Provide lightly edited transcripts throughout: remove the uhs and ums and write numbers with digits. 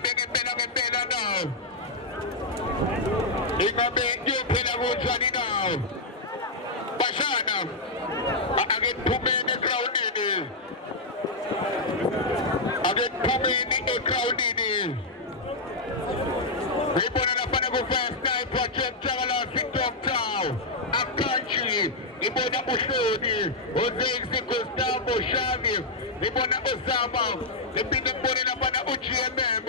ngempela now. Ingabe kuyophela kunjani now? Bashana ake kuphumeni egroundini. Ake kuphumeni egroundini. Ngibona lapha ku First Night Project Jagalasi Dogtown. Country. Ngibona uhloni, uZexi Gustavo Shavi. Ngibona Osama. Ngibona lapha uGMM,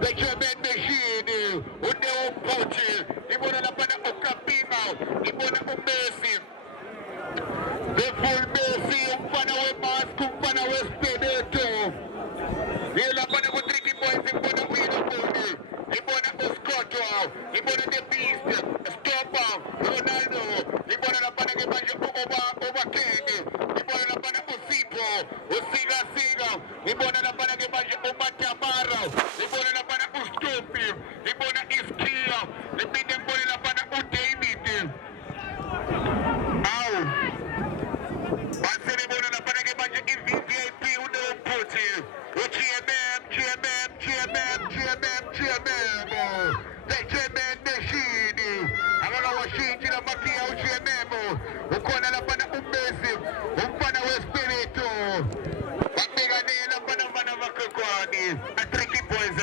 the German Machine, uNeo Pochi. Ngibona lapha uKapima. Ngibona uMessi. The full Messi, umfana weMask, umfana weSpedeto. Ngilapha ku-Tricky Boys, ngibona uYinoboni. Ngibona uScotto. Ngibona The Beast, Stopper, Ronaldo. Ngibona lapha manje uBakeng. Ngibona lapha uSipho, uSika. Ngibona lapha manje uMatamara. Ngibona lapha uStopi. Ngibona Iskia. Ngibona lapha uDavid. Aw. Base ngibona lapha manje iVVIP uNophuthi. uGMM. The German Machine. Akakawashintshi lamakiya uGMM. Ukhona lapha uMessi, umfana weSpirito. Babekane lapha nabana bakhokwani. A-Tricky Boys.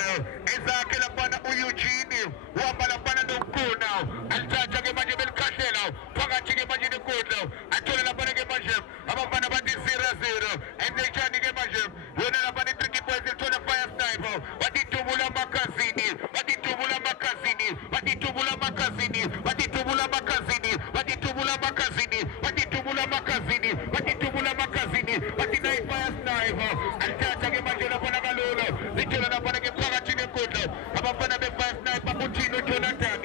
Ezakhe lapha uEugene. Uhamba lapha noMkuna. Alithatha ke manje belikhahlela. Phakathi ke manje nenkundla. Athola lapha ke manje abafana bathi 0-0. Enzenjani ke manje? Yona lapha ne-Tricky Boys ithola Fire Sniper. Watitubula makazini. Wathi nayi Fire Sniper. Alithatha ke manje lapha nakalolo. Lithola lapha ke phakathi nenkundla. Abafana be-Fire Sniper uThino Jonathan.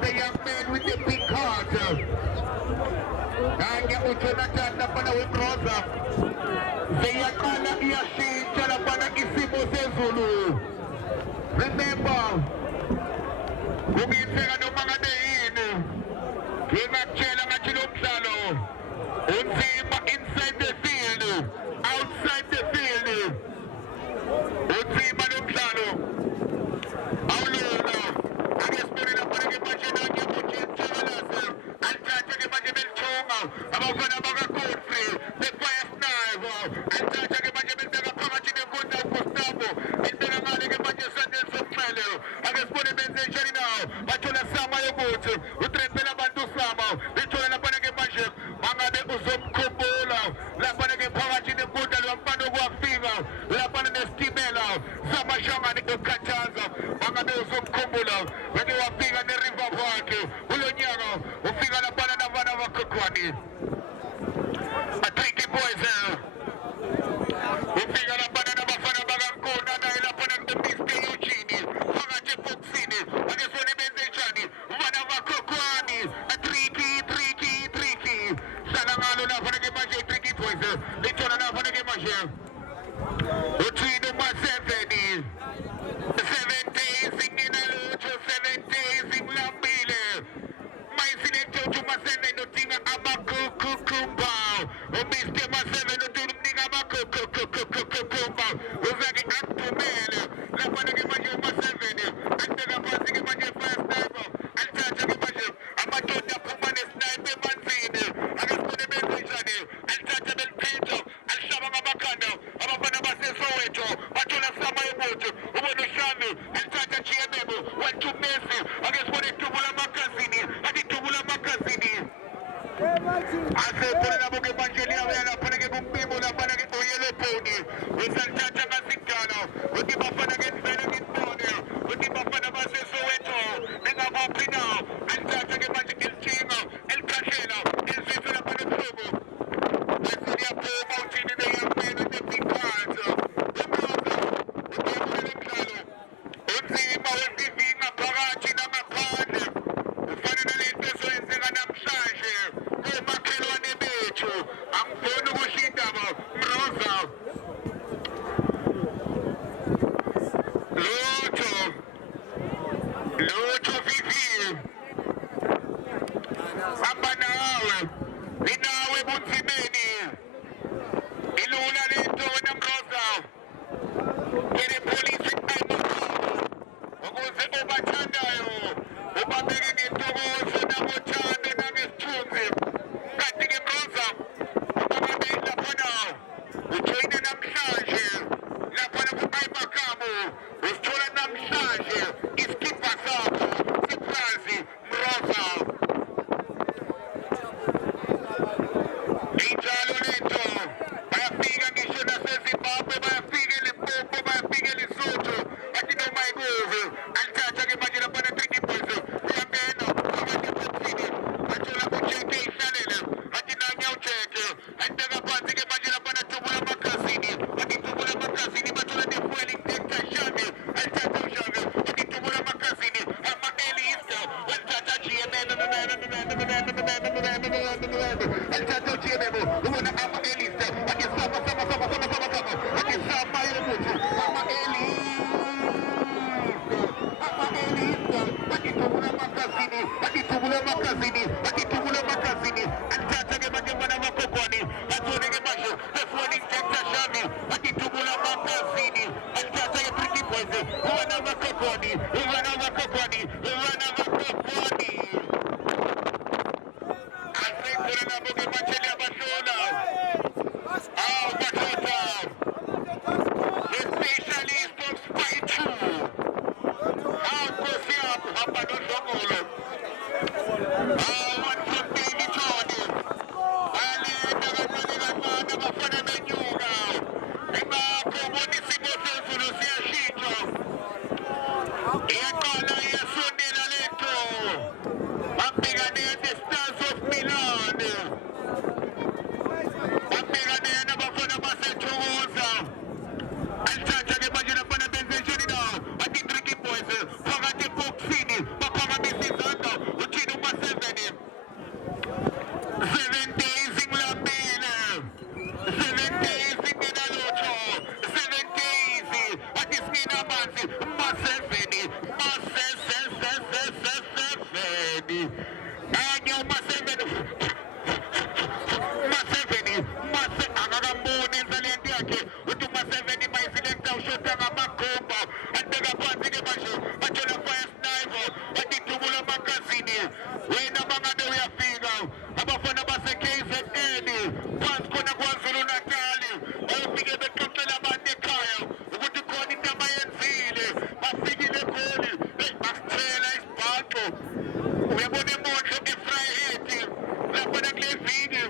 The young man with the big heart. Kanye uJonathan lapha weBroza. Seyaqala iyashintsha lapha isimo sezulu. Remember, kungenzeka noma ngabe yini. Ngingakutshela ngathi lo mdlalo unzima inside the field, outside the field. Unzima lo mdlalo. Awulona. Ake sibone lapha ke manje nange uJagalasi. Alithatha ke manje belithonga. Abafana bakaGodfrey, the Fire Sniper. Alithatha ke manje belibeka phakathi nenkundla uGustavo. Belibeka ngale ke manje Sandile Somxele. Ake sibone benze njani now. Bathola Sama yokuthi utrepela abantu Sama. obathandayo ubabeke ngentokozo nangothando nangesithunzi kanti-ke mroza ubababe laphana ujoyine namhlanje laphana ku-ibakamu usithola namhlanje isikibha sakho sepulazi mroza injalo lento bayafika ngisho nasezimbabwe bayafika elimpopo bayafika elisotho athi noma ikuve alithatha-ke manje laphana trinibhozo uyangena amatepopsini athola ujeke ihlalele athi nanyawujeke ayibeka phansi-ke manje laphana thubula amagazini athi thubula amagazini bathola nefueli ngekashane alithatha ushave athi thubula amagazini ama-elista walithatha GMM alithatha GMM ubona ama-elista athi sama athi sama yokuthi atithubula amagazini athatha-ke manje mwana makogwani athole-ke manje befoni injector shami atithubula amagazini alithatha-ke Pretty Boys ubana makogwani asekhona nabo-ke manje liyabahlola madoda the specialist of spy 2 nkosi yabo hamba nohlongolo one from David Jordan balenda kancane bafana benyuka ingakho ubona isimo sezulu siyashintsha iyaqala iyasondela lento babhekane the Stars of Milan babhekane nabafana basethokoza alithatha-ke manje laphana benzenjeni nawo athi Tricky Boys phakathi ebhokisini baphakamisa izandla uthini uma-7 7 days ngilambile 7 days nginalutho 7 days athi singinamanzi ma-7 anye uma-7 akakamboni enza lento yakhe uthi uma-7 mayiselekta ushota ngamagomba atibeka phansi-ke manje bathola fire sniper athi thubula amagazini wena mangabe uyafika abafana base-KZN phansi khona KwaZulu Natali bayofike bexoxela abantu ekhaya ukuthi khona into abayenzile bafikile eGoli basithela isibhaxo uyabona emondlo efryhead laphana kule viki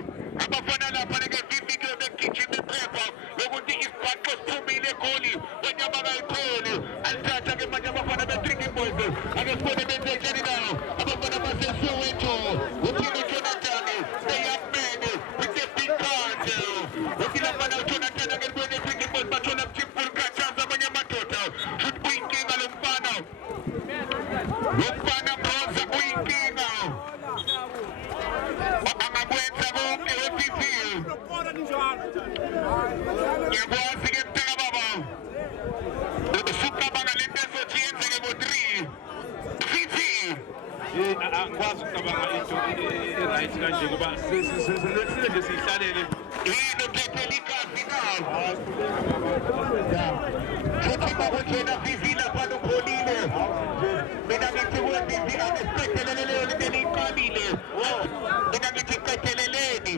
abafana laphana-ke viviki begijima iphepha lokuthi isibhaxo siphumile eGoli kwenye abakayitholi alithatha-ke manje abafana be-Tricky Boys ake sibone benzenjani nawo abafana baseSoweto uthini uJonathan the young man with the big card uthi laphana uJonathan-ake libone Tricky Boys bathola mthimkhulu kachaza abanye amadoda futhi kuyinkinga lo mfana mroza kuyinkinga angakwenza konke we-PP ngiyakwazi-ke mtaka baba sucabanga lento ezothi yenzeke ngo-3 PT angikwazi ukucabanga into e-right kanje ngoba silethile nje siyihlalele yini okhethela igazi nawo futhi bakutshena vivi laphana upholile mina ngithi kwevivi anesiqedeleleleyo lento eliyiqalile mina ngithi qedeleleni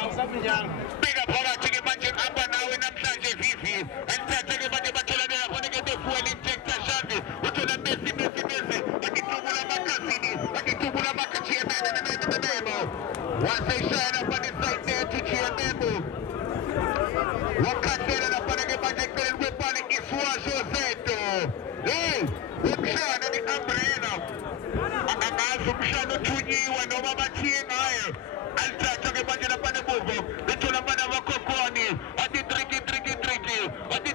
awusaminyanga beka phakathi-ke manje ngihamba nawe namhlanje vivi alithathe-ke manje batholane laphana-ke befuel injector shami uthola mesi akithubula amagazini akithubula ama-GMM waseshaya laphana isayini yethu GMM wakhahlela laphana-ke manje eceleni kwepali iswasho zento hey umshana ni-umbrella angazi umshana othunyiwe noma bathiye ngayo alithatha-ke manje laphana emuva bethola abana abakhokhoni athi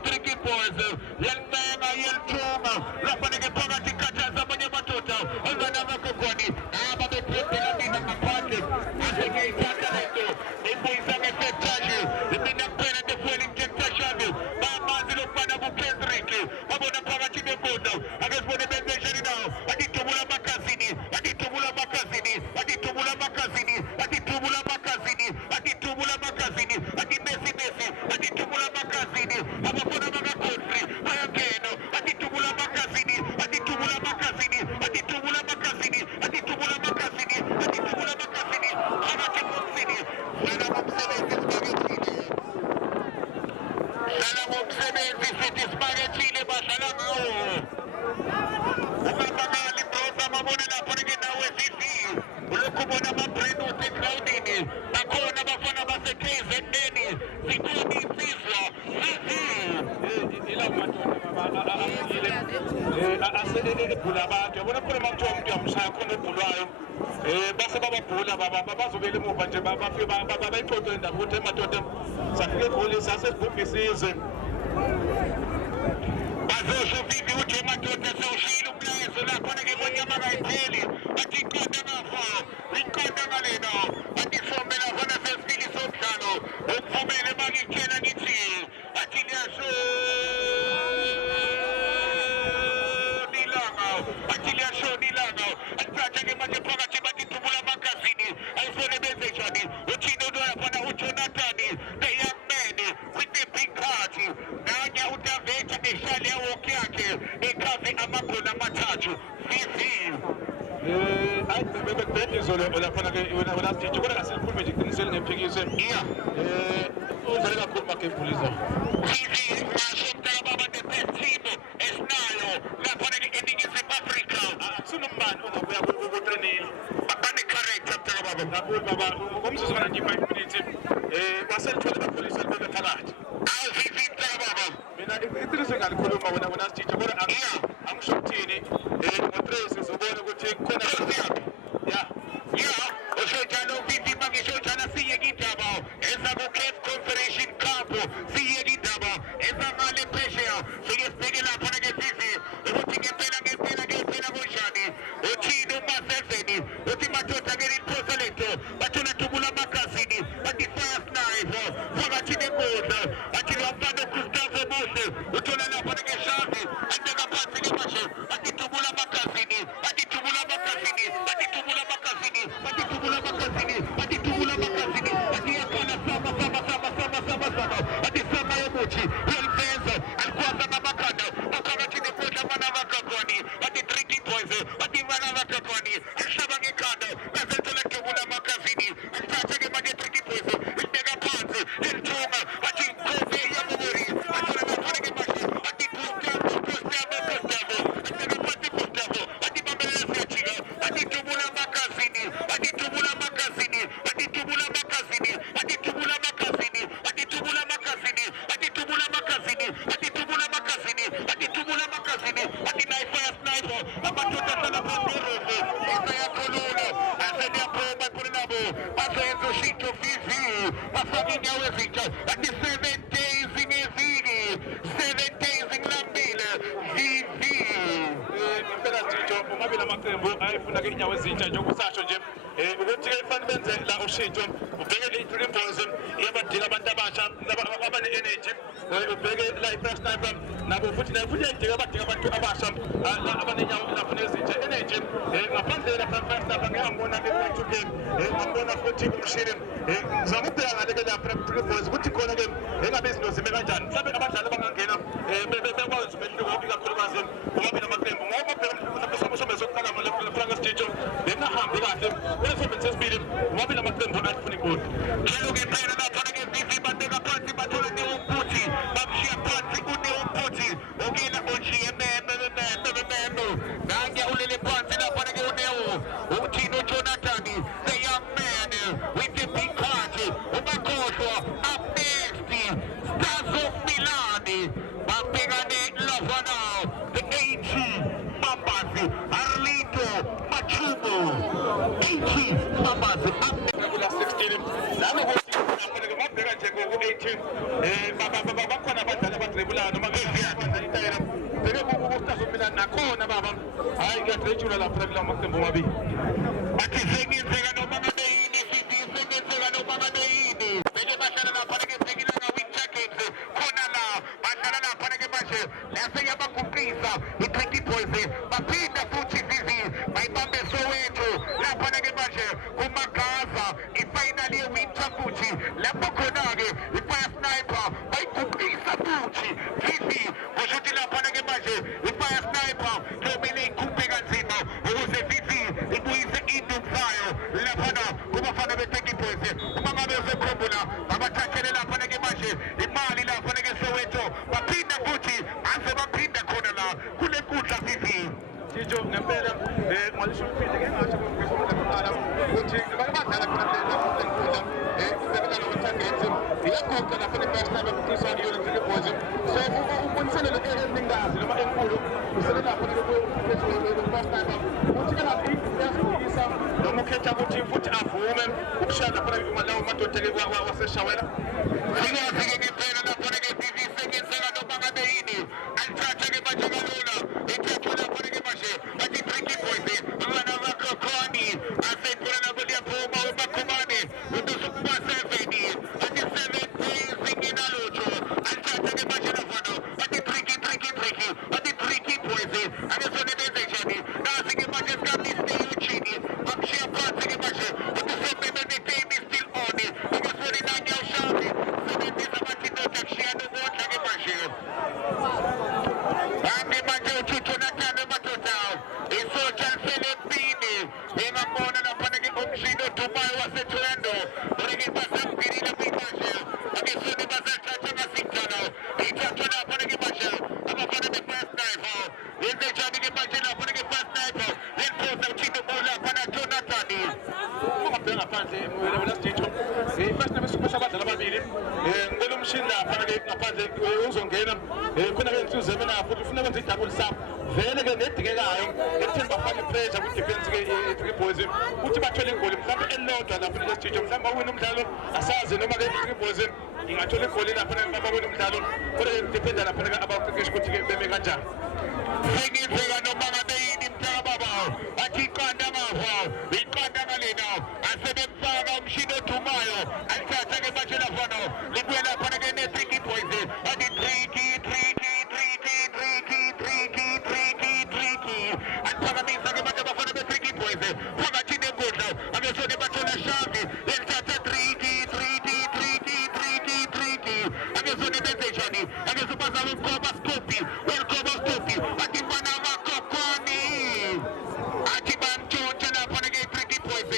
Tricky Boys yalincenga yelithuma laphana-ke phakathi ikhathaza abanye amadoda ozana abakhokhoni ababephendela mina ngaphandle ase ngiyayithatha lento ngiyibuyisa ngefektashi mina kuphela nefuel injector shami bamanzi lokubana kuKendrick babona phakathi nemoto ake sibone benzenjani nawo athi thubula amagazini athi thubula amagazini athi thubula amagazini athi thubula amagazini athi thubula amagazini athi Messi athi thubula amagazini abafana bakaGodfrey bayangena athi thubula amagazini athi thubula asebhula abantu yabona khona makuthiwa umuntu uyamshaya khona obhulwayo base bababhula bazobela emuva nje bafike bayixoxe indaba ukuthi emadoda safike egoli sasesibhubhisizwe bazosho vivi ukuthi emadoda sewushiyile umlayezo lakhona-ke bonyama kayipheli bathi iqonda ngafa iqonda ngalena bathi sombe lakhona sesibili somdlalo ukuvumele bakitshela ngithi bathi liyashona ilanga athatha-ke manje phakathi bathi thubula amagazini ayifone benze njani uthini lakhona uJonathani the young man with the big heart nanya uDaveja ehlale yawokhi yakhe ekhave amagoli amathathu vivi hayi bebebhede izolo laphana-ke wena sijitsho kodwa asilikhulume nje iqinisele ngemphikise udlale kakhulu makembulisa vivi ngasho mdala baba the best team esinayo laphana-ke eningizimu Afrika akusunombani ongabuya kutrenile bane-character mdala baba kakhulu baba ngomzuzu kana-5 minutes baselithole bapholisa libe phakathi awu vivi mdala baba mina iqiniso ngalikhuluma wena sijitsho kodwa angisho ukuthini ngo-3 sizobona ukuthi khona ya usho njalo vivi mangisho njalo siyeke indaba eza ku-CAF Confederation Cup siyeke indaba eza ngale phesheya sike sibheke laphana-ke vivi ukuthi ngempela kunjani uthini umasezeni uthi madoda-ke liphosa lento bathola thubula amagazini bathi fast knife phakathi nengodla athi lomfana uGustavo Muhle uthola laphana-ke shazi andeka phansi-ke mashe bathi thubula amagazini bathi thubula amagazini bathi thubula amagazini bathi thubula amagazini bathi thubula amagazini bathi yakhala sama bathi sama yomuthi uyalifeza alikwaza ngamakhanda aphakathi nengodla manabagagwani bathi drinking boys bathi manabagagwani alihlaba ngekhanda bazethola thubula amagazini alithathe-ke manje drinking boys ilibeka phansi lilithunga bathi khove iyamemori bathola laphana-ke mashe bathi Gustavo andeka phansi Gustavo bathi bambelela siyajika bathi thubula amagazini bathi thubula amagazini bathi thubula amagazini bathi thubula amagazini bathi thubula amagazini bathi thubula amagazini bathi thubula amagazini bathi thubula amagazini bathi nayifaya sniper amadoda ahlala phansi erovu esayakhulula aseniyaphuma khonabo bazoyenza ushintsho vivi bafake inyawo ezintsha bathi 7 days ngeviki 7 days ngilambile vivi impela sijitsho omabili amaqembu ayefuna-ke inyawo ezintsha njengokusasho nje ukuthi-ke fanele benze la ushintsho ubheke i-Dream Boys iyabadinga abantu abasha abane-energy ubheke la i-First Sniper nabo futhi iyayidinga abadinga abantu abasha abanenyawo nafuna ezintsha energy ngaphandle lapha First Sniper ngiyambona ke ngambona futhi umshini ngizama ukubheka ngale-ke lapha Dream Boys ukuthi khona-ke engabe izinto zime kanjani mhlawumbe abadlali abangangena bekwazi umehluko ikakhulukazi omabili amaqembu ngoba phela sombe sokuqala lapha sijitsho bengahambi kahle kwesombe sesibili omabili amaqembu ayifuna ibhodi kaloku impela laphana-ke vivi bandeka phansi bathola neumputhi bamshiya phansi uneumputhi ukina unshiye memo nange ulele phansi laphana-ke unewo uthini uJonathani the young man with the big heart ungakhohlwa up next Stars of Milan babhekane lava now the 80 Mambasi Arlito Machumo 80 Mambasi up kula 16 nanokuthi mabheka nje ku-18 bakhona abadlali abadrebulayo noma ngeziyatayela bheke ku-Stars of Milan nakhona baba hhayi kuyadrejula lapha kula maqembu amabili bathi sengenzeka noma ngabe yini vivi sengenzeka noma ngabe yini vele bahlala laphana-ke bhekilanga win jackets khona la bahlala laphana-ke manje laseyabaguqisa i-Drinking Boys baphinda futhi vivi bayibambe Soweto laphana-ke manje kumagaza ifinali ye-winter futhi lapho khona-ke i-Fire Sniper bayiguqisa futhi vivi kusho ukuthi laphana-ke manje i-Fire Sniper kuyomele ikhuphe kanzima ukuze vivi ibuyise induku zayo laphana kubafana be-Drinking Boys uma ngabe usekhumbula babathathele laphana-ke manje imali laphana-ke Soweto baphinda futhi aze baphinda khona la kule nkundla vivi sijitsho ngempela ngalisho ukuphinde-ke ngasho ngesomla ukuthi badlala khona lenkundla umzekelo wethagethi iyaguqa lapha ne-First Sniper kuqisana iyo le-Drinking Boys so umboniselo eningazi noma enkulu Gentlemen, ukshada para malaw matutege wa seshawela. Sige ngempela lapho ke BBC ngenzeka no bangabeini alithatha ke manje kalula ithatha lapho ke manje athi Tricky Boys abana bakhokhoni asephula nabo liyaphuma ubakhumane ubusuku 7 athi 7 zingina lutho alithatha ke manje lapho athi Tricky athi Tricky Boys akesone benze njani nazi ke manje sikamisi Eugene akushiya phansi ke manje ubusuku bebe game still on akesone nanya ushabi sebenzisa bathi notakushiya nobodla ke manje Ande manje uthuthu nathana madoda isocial Philippine engabona lapha ke umshini odumayo waseTorrento ore basambirila manje akesone basathatha ngasidala ithatha lapha ke manje abafana be-first knife yenze njani ke manje lapha ke first knife yenza uthini bola phana Jonathan Ungabheka ngaphandle wena Stitcho. First name besukuma abadlali ababili. Ngicela umshini lapha ke ngaphandle uzongena. Khona ke insizwe mina futhi ufuna kwenza i-double sub. Vele ke nedingekayo ekutheni bafake pressure ku defense ke Tricky Boys. Uthi bathole igoli mhlawumbe elilodwa lapha le Stitcho mhlawumbe bawina umdlalo asazi noma ke Tricky Boys ingathola igoli lapha bawina umdlalo. Kodwa ke dependa lapha ke abaqeqeshi ukuthi ke beme kanjani. Sengizeka noma ngabe yini mthaka baba athi iqanda ngava iqanda ngalena asebemfaka umshini odumayo alithatha ke manje lafana libuye lapha ke ne-Tricky Boys athi Tricky aliphakamisa ke manje abafana be-Tricky Boys phakathi nenkundla akesone bathola shavi elithatha Tricky akesone benze njani akesone bazama ukukhoba Scoopy athi bana bakhokhoni athi bamtshontsha lapha ke Tricky Boys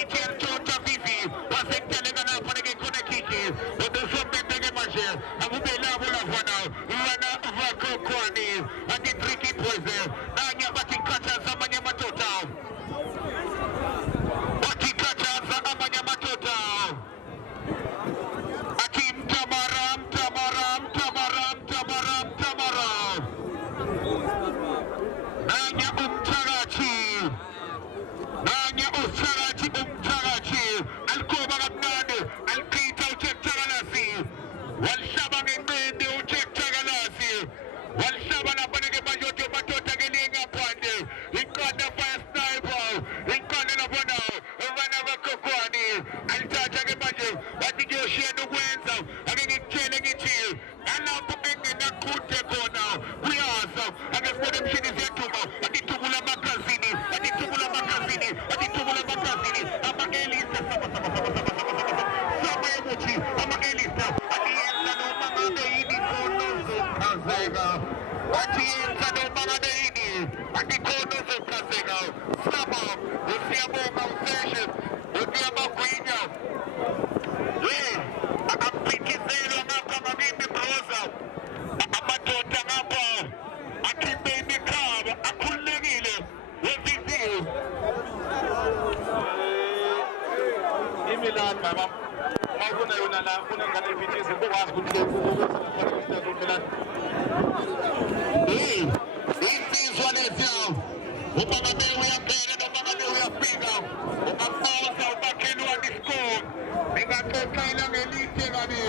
ithi yamtshontsha Vivi wasekuteleka lapha ke khona kiki ubusombebe ke manje akube labo lafana bana bakhokhoni athi Tricky Boys nanya bathi khathaza amanye amadoda athi khathaza amanye amadoda athi mtamara nanya umthakathi alikoba kamnandi alichitha uThekuthakalasi walishaba ngenqindi uThekuthakalasi walishaba lapha ke manje uthi madoda ke lingaphandle iqanda fire sniper iqanda lapha abana bakhokhwani alithatha ke manje wathi kuyoshiyana ukwenza ake ngikutshele ngithi alapho enginaqhuthe khona kuyaza ake sibone emshini ziyaduma athi thubula magazini ama-elisa sama emuthi ama-elisa athi yenza noma ngabe yini khona uzochazeka athi yenza noma ngabe yini athi khona uzochazeka sama usiyabonga useshe usiyabagwinya akaphithizelwa ngapha ngakimi broza amadoda ngapha akhiphe imikhaba akhululekile weziziwe Imilan baba. Mawuna yona la kunengane ifithize ukwazi ukuthi Milan. Insizwa lesiya ubangabe uyaphela noma ngabe uyafika ungamboza ubakhelwane isikole ningaxoxela ngelithe kabi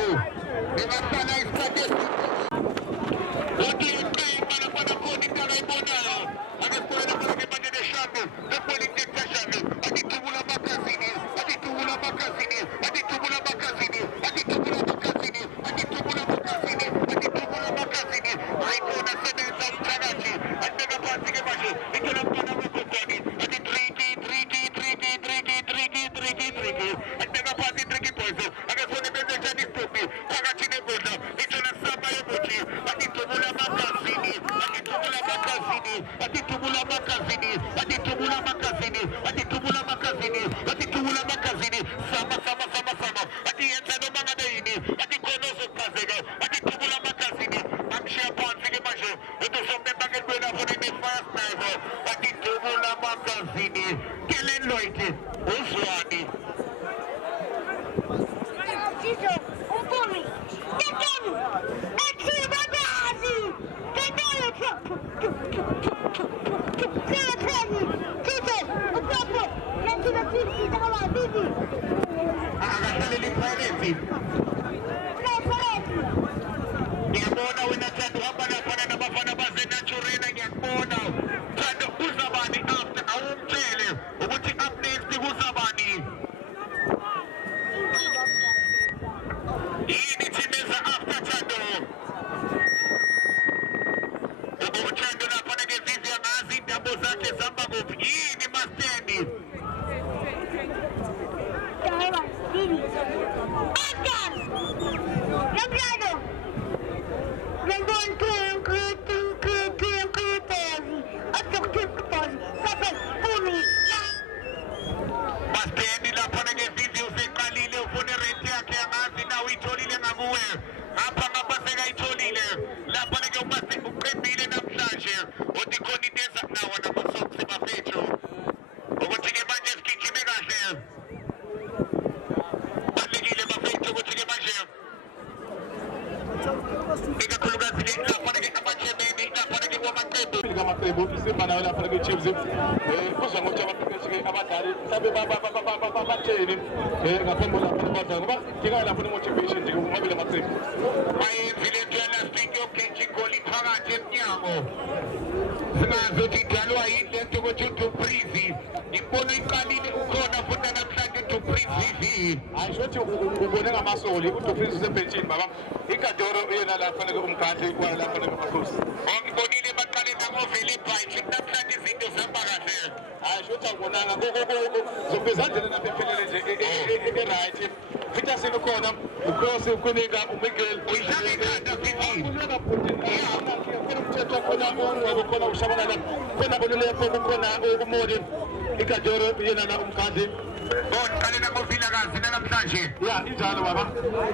ningahlala isikhathi uthi iqemba lapha khona into akayibonayo ake sibone lapha ke manje neshambe lepolitiki kashambe athi thubula magazini ayikona sebenza umthakathi abeka phansi ke manje ithola mntwana wakhokhoni athi Tricky abeka phansi Tricky Boys ake sone benze njani isithubi phakathi nenkundla ithola sama emuthi athi thubula magazini sama athi yenza noma ngabe yini athi khona uzochazeka athi thubula magazini amshiya phansi ke manje ubusombemba ke kwena fona ne-first knife athi thubula magazini Kellen Lloyd uzwani Tito, umpumi, tekenu, ekhibadazi, tekenu, tekenu, Tito, upopo, let's Akahleleli Pirates. Ngiyabona wena Thando hamba nafana nabafana baseNaturena ngiyakubona. Thando uzabani after awumtshele ukuthi up next kuzabani. Yini thimeza after Thando. Uthando lapha ngevivi yangazi indabo zakhe zihamba kuphi. Yini Mastendi. Mastendi lapha ngevivi useqalile ufuna rent yakhe yangazi nawe uyitholile ngakuwe. Ngapha ngapha sekayitholile. Lapha ke umase uqedile namhlanje. Uthi khona into eza nawo namasocks bafethu. Ukuthi ke manje sigijime kahle. Balekile bafethu ukuthi ke manje. Ikakhulukazi lapha ke amachemeni lapha ke kwamaqembu. Amaqembu isimba nayo lapha ke Chiefs kuzwa ngokuthi abaqeqeshi abadlali mhlawumbe batheni ngaphambi lapha bazana ngoba kika lapha motivation nje kumabili amaqembu Bayenzile into yalasting yogenja igoli phakathi emnyango. Singazi ukuthi idlalwa yini lento ukuthi uDuprizi. Imbono iqalile ukhona futhi namhlanje uDuprizi. ayisho ukuthi ubone ngamasoli uDuprizi usebhenchini baba igadoro yena lapha ke umkhathi kwalapha ke amakhosi Ngibonile baqale nangovele ibhayithi namhlanje izinto zihamba kahle. ayisho ukuthi awubonanga zokubezandlela lapha ephelele nje right futhi asinokhona uCross ukunika uMiguel Uyishaya ikhanda Vivi. umthetho khona khona ushabalala khona bonelepo khona umoli igadoro yena na umkhathi Qale nangovilakazi namhlanje. ya injalo baba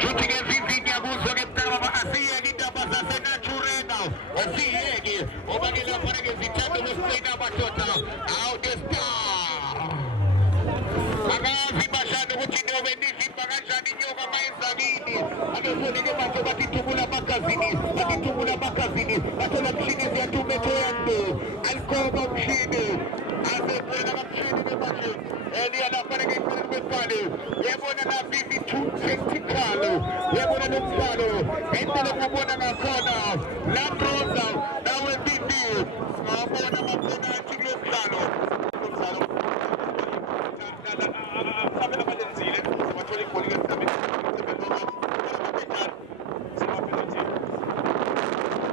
Futhi ke Vivi ngiyakuzwa ke mntana baba asiyeke indaba zaseNaturena. Asiyeke ngoba ke lapha ke zithando losipeyina abadoda. Awu the star. Akazi bashana ukuthi ndobe nizimba kanjani inyoka mayenzakini. Akefuni ke batho bathi tubula magazini. Bathi tubula magazini. Bathola mshini ziyatumethwe yando. Alikoba mshini. Azebona kamshini ke manje. Lapha ke kwesibekale. Yabona na Vivi too tactical. Yabona nomdlalo. Endele kubona ngakhona. La Rosa nawe Vivi. Ngabona ngakhona athi lo mdlalo. mhlawumbe abalenzile bathola igoli ke mhlawumbe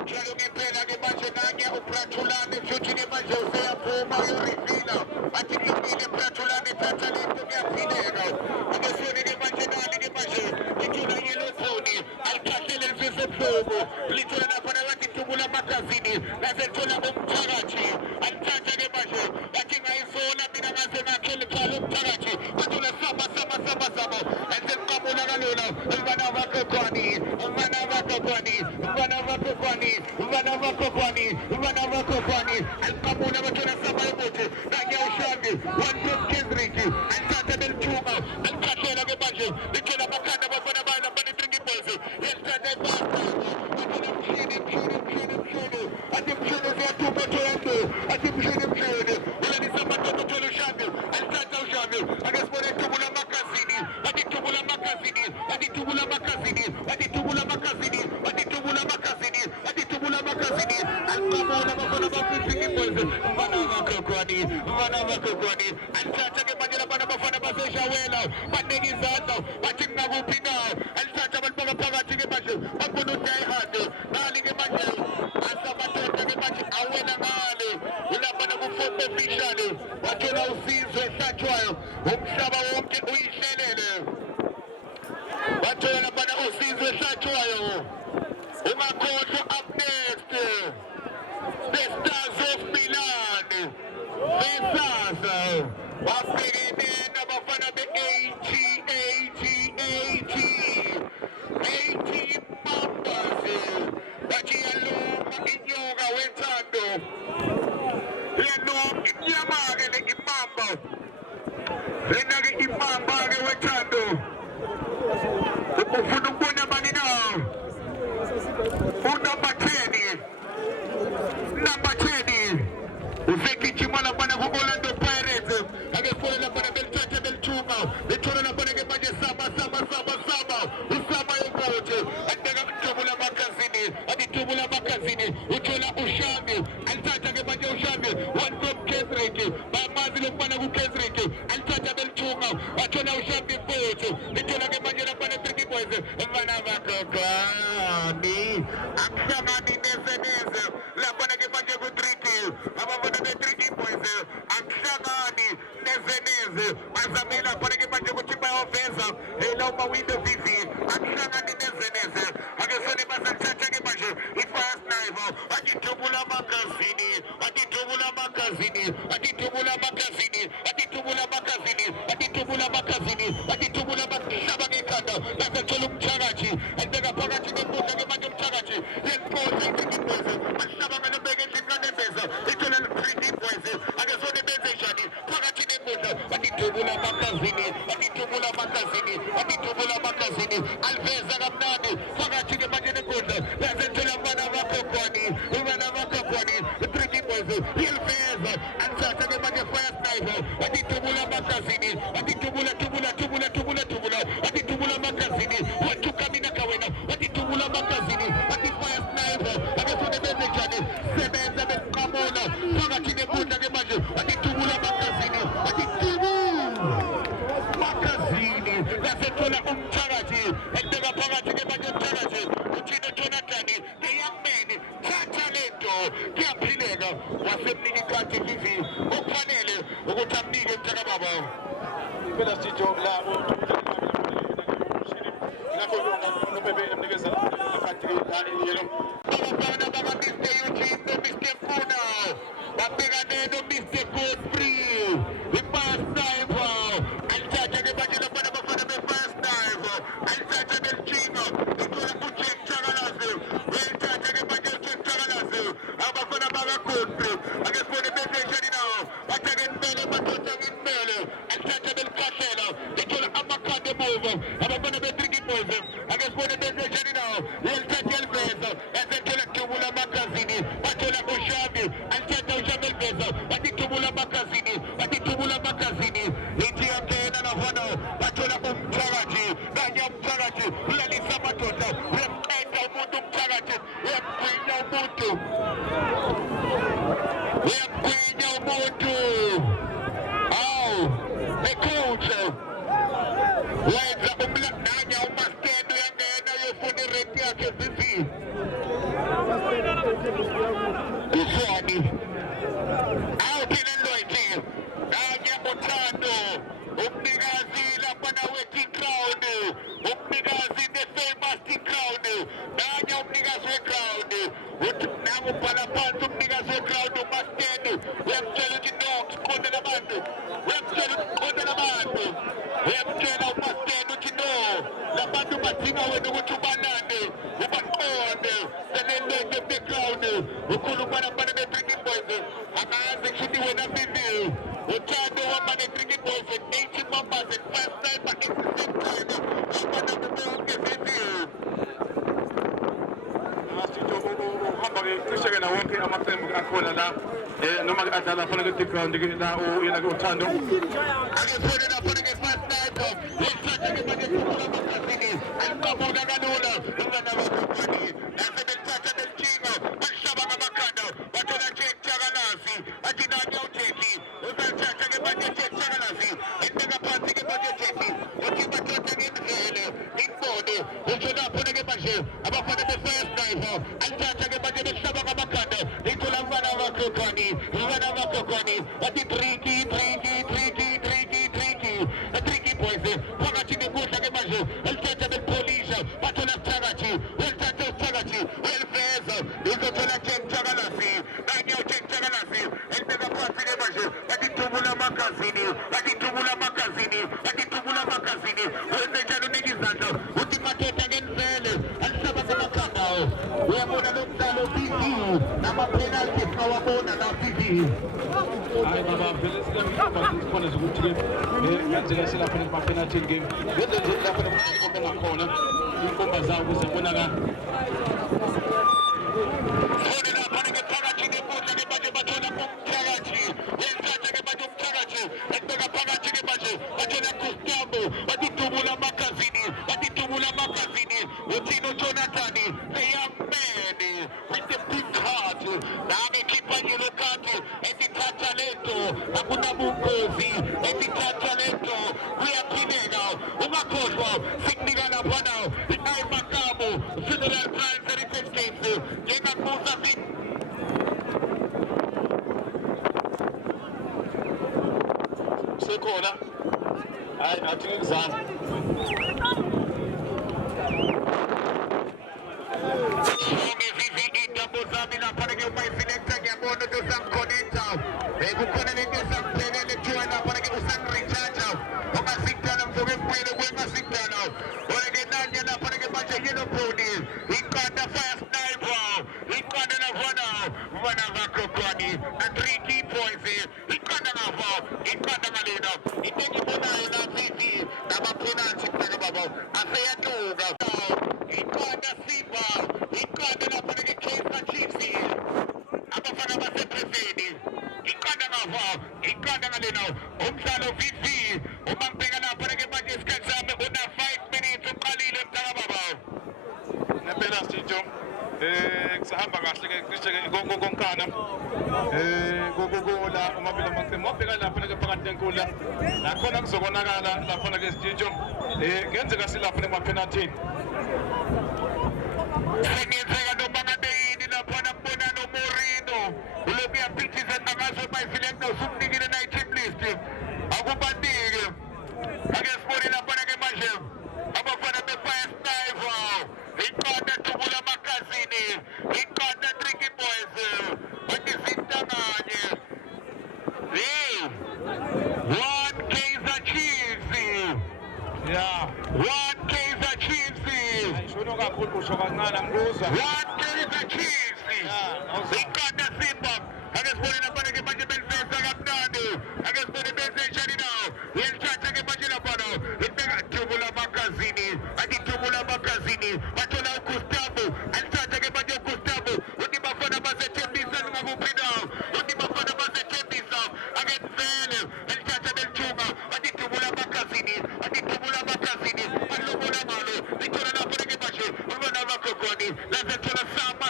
Njalo ngempela ke manje nanye uPratulane futhi ke manje useyaphuma uyorifila. Athi ngibile uPratulane thatha lento kuyaphileka. Akesoni ke manje nani ke manje ithola yellow phone alikhahlele lisesebuhlungu. Lithola lapha nabathi tubula magazini lasethola umthakathi. Alithatha ke manje athi ngayisona mina ngaze ngakhele qala umthakathi. Athola sama enze qabula kalona umfana wakhe kwani alqabula bathola sama emothi kanye ushandi one Kendrick alithatha belithuma alikhathela ke manje lithola amakhanda abafana bayo lapha ne-drinking balls yesithatha ibhasi athola mshini athi mshini ziyathuma thoyando athi mshini ulalisa amadoda uthola ushandi alithatha ushandi akesibone tubula magazini athi tubula magazini alqabula bafana ba-drinking balls mfana wakhe kwani alithatha ke manje labana bafana baseshawela baneka izandla bathi ngakuphi na alithatha abantu bakaphakathi ke manje babona ukuthi ayihande nali ke manje asamadoda ke manje awela ngale ulapha naku-fourth official wathola usizo ehlatshwayo umhlaba wonke uyihlelele wathola laphana usizo ehlatshwayo ungakhohlwa up next the Stars of Milan versus babhekene nabafana be-80 Mambas bathi yaluma inyoka wethando yanoma imnyama-ke le imamba lena-ke imamba-ke wethando ufuna ukubona bani na unumber 10 usegijima laphana ku-Orlando Pirates akefuna laphana belithathe one from Kesrick, Bamazi Lupana Kesrick, and Tata Belchunga, Achona Ushabi Boat, Nicola Gamajana Panatiki Boys, Vanavaka, Aksamani Nesenese, Lapanaki Pajaku Triki, Amavana the Triki Boys, Aksamani Nesenese, Azamila Panaki Pajaku Chipa Offensa, Eloma Window Vivi, Aksamani Nesenese, Agasoni Basan Chachaki Bajo, if fast knife, Aditubula Makazini, Aditubula Makazini, Aditubula Makazini, Aditubula Makazini, Aditubula Makazini, Aditubula Makazini, that's a Tulum Charachi, and then a Parachi, the Majum Charachi, then posting the voices, and Sabang and the Beggars in the Mesa, the Tulan 3D voices, and the Sony Bezashani, Parachi the Buddha, Aditubula Makazini, Aditubula Makazini, Aditubula Makazini, Alveza Ramnani, Parachi the Majum Buddha, that's a Tulamana Vakopani, the 3D voices, Hill Feza, and Saturday Majum Fast Knife, Aditubula Makazini, Aditubula Tubula Tubula Tubula Tubula, Aditubula Makazini, what to come in a Kawena, Aditubula Makazini, Adifast Knife, Agasone Bezashani, Seven the Kamona, Parachi the Buddha, Aditubula Makazini, Makazini, that's a Tola Charachi, and the Parachi the Majum Charachi, Uchino Jonathan, the young man, Chatalento, Capilega, was a mini country vivi, Opanele, Otamini Tarababa. Pedacito la Uchino Jonathan, the young man with the big heart. Now keep on you look at kuna bungozi emithatha lento kuyaphileka ungakhohlwa sikunikana phana i-Ayi Makamo Funeral Prime Heritage Games njengakubuza sekhona hayi athi ngizama zami lapha ke umayiselecta ngiyabona ukuthi usamconnecta kukhona lento esamphelele kuthiwa lapha ke usanrecharge ungasikudala mfoke kuphile kwengasikudala ke nanye lapha ke manje yellow pony iqanda fire sniper iqanda lavana vana vakho kwani na 3 key points iqanda ngava iqanda ngalena into engibonayo la vivi nabapenalty kana baba aseyatuka iqanda Simba iqanda lapha ke Kaizer Chiefs abafana basepreseni iqanda ngava iqanda ngalena umdlalo VV uma ngibheka lapha ke manje isikhathi sami una 5 minutes uqalile mntaka baba ngempela sitho kusahamba kahle ke cishe konkana kokola umabili amaqembu wabheka lapha ke phakathi enkundla nakhona kuzobonakala lapha ke sitho ngenzeka silapha emapenalty sengenzeka noma ngabe yini lapha nabona noMorino uloku yaphithisa ngazo bayiselect usumnikile na i-team list akubanike ake sibone lapha ke manje abafana be-Fire Sniper iqanda Thubula Magazini iqanda Tricky Boys bathi zintanganye one Kaizer Chiefs one Kaizer Chiefs ayishono kakhulu kusho kancane angikuzwa one Kaizer Chiefs iqanda Simba ake sibone lapha ke manje beliveza kamnandi ake sibone benze njani nawo yelithatha ke manje lapha ibeka Thubula Magazini athi Thubula Magazini bathola uGustavo alithatha ke manje uGustavo uthi bafana bazethembisa ngakuphi nawo uthi bafana bazethembisa ake vele elithatha belithunga athi Thubula Magazini athi Thubula Magazini balobona ngalo lithola lapha ke manje ubona bakhokhoni lazethola sama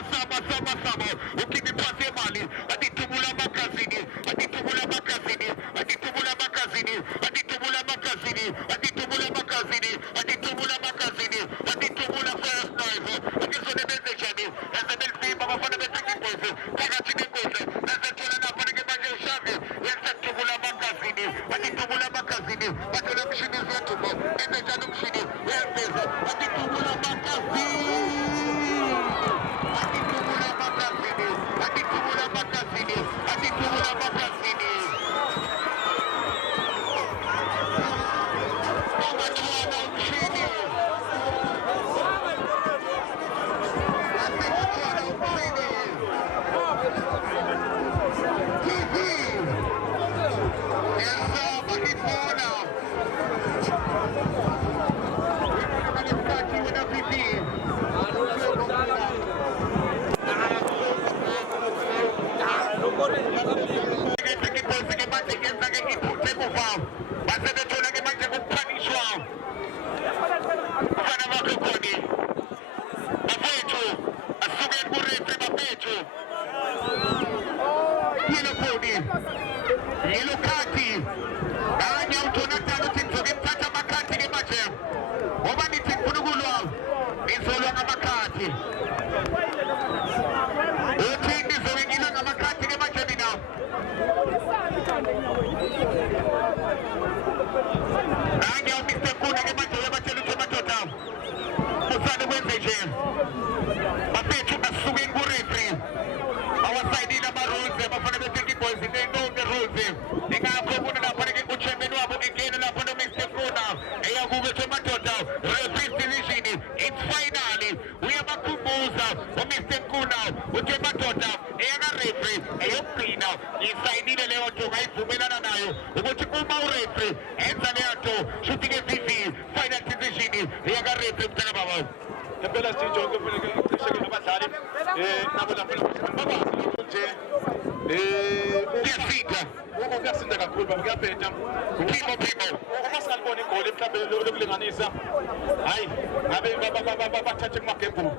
ukhipha ipasi yemali athi Thubula Magazini athi Thubula Magazini athi Thubula Magazini athi Thubula Magazini athi Thubula Magazini athi Thubula Magazini athi Thubula Fire Sniper akizona benze njani ezebelifimba abafana be-Tricky Boys phakathi nenkundla lazethola lapha ke manje ushavi yenza Thubula Magazini athi Thubula Magazini bathola umshini zethubo enze njani umshini uyaveza athi Thubula Magazini athi Thubula Magazini athi Thubula Magazini athi Thubula Magazini abathwana umshini abathwana umshini yasaba ifona alikati wena vipi Tricky Boys ke manje ngenza ke iphuthe kuva basebethola ke manje kupanishwa bafana bakho khoni bafethu asuke kurefe bafethu yelo khoni yelo khati kanye uJonathan uthi ngizoke ngithatha amakhati ke manje ngoba nithi ngifuna ukulwa ngizolwa ngamakhati uthi nizoke ngilwa ngamakhati ke manje mina kanye uMr Kuna ke manje uyabatshela ukuthi madoda usane kwenze nje bafethu asuke kurefe awasayidile ama-rules abafana be-Tricky Boys they know the rules ingakho kuna lapha ke uchairman wabo ingene lapha noMr Kuna eyakube madoda referee decision it's finally uyabakhumbuza uMr Kuna uthi madoda eyaka-referee eyokugcina isayinile leyo nto ngayivumelana nayo ukuthi uma ureferee enza leyo nto shuthi ke VV final decision eyaka-referee mntaka baba ngempela sitho kufanele cishe abadlali nabo lapha bakwazi nje kuyafika kuyasinda kakhulu baba kuyabheda phimo uma salibona igoli mhlawumbe lokulinganisa hayi ngabe bathathe kumagebhu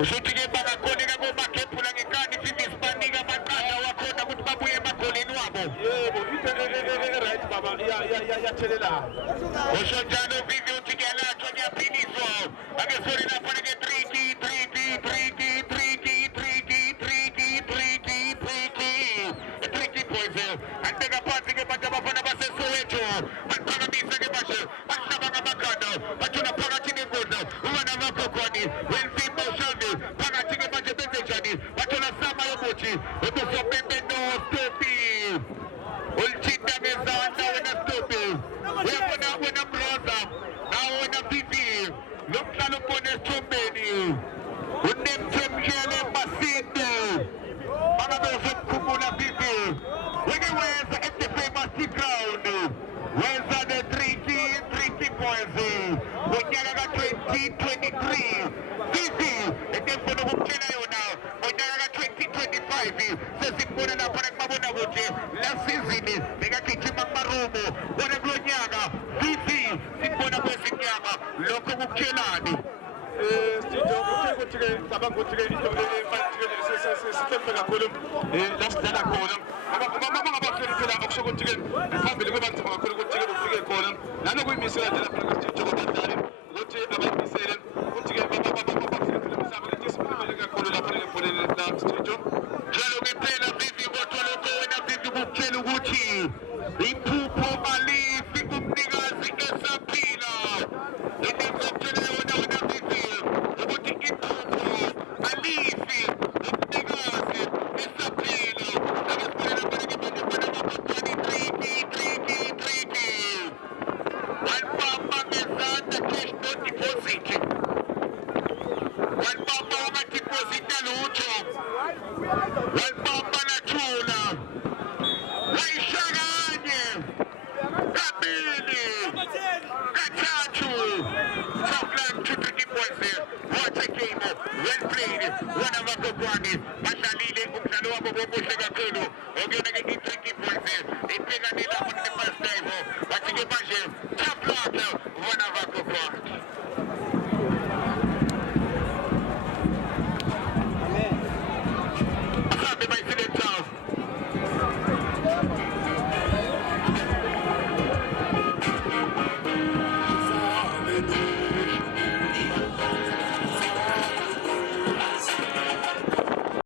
ushuthi ke bakakhona ke kumagebhu la ngenkani VV sibanika amaqanda wakhona ukuthi babuye emagolini wabo yathelela usho njalo vivi uthi kuyalatshwa kuyaphindiswa akesori lapha ke 3 points andeka phansi ke bantu abafana baseSoweto baqhakambisa ke manje bahlaba ngamakhanda bathula phakathi nenkundla ubana amakhokhwani wensimbo shami phakathi ke manje benze njani bathola sama yokuthi ubusopembe no stopi ulithinta ngezandla wena stopi uyabona wena Mroza nawe wena Vivi lomdlalo ubone esithombeni unemthemshele Masinde bangabe uzokukhumbula Vivi wenza at the famous ground wenza the 3 points ngonyaka ka-2023 Vivi ekefuna ukukutshela yona ngonyaka ka-2025 sesimbona lapha nakumabonakude la sizini bekagijima kumarumo bona kulo nyaka Vivi simbona kwezinyanga lokho kukutshelani Steve ukuthi-ke cabanga ukuthi-ke into sihlonipe kakhulu la sidlala khona uma ngabahleli phela okusho ukuthi-ke phambili kuba nzima kakhulu ukuthi-ke ufike khona nanokuyimisela nje lapha kwisitho abadlali ukuthi abayimisele ukuthi-ke bafike phela mhlaba ke disiplinele kakhulu lapha ebholeni la sitho njalo ke phela Vivi kodwa lokho wena Vivi kukutshela ukuthi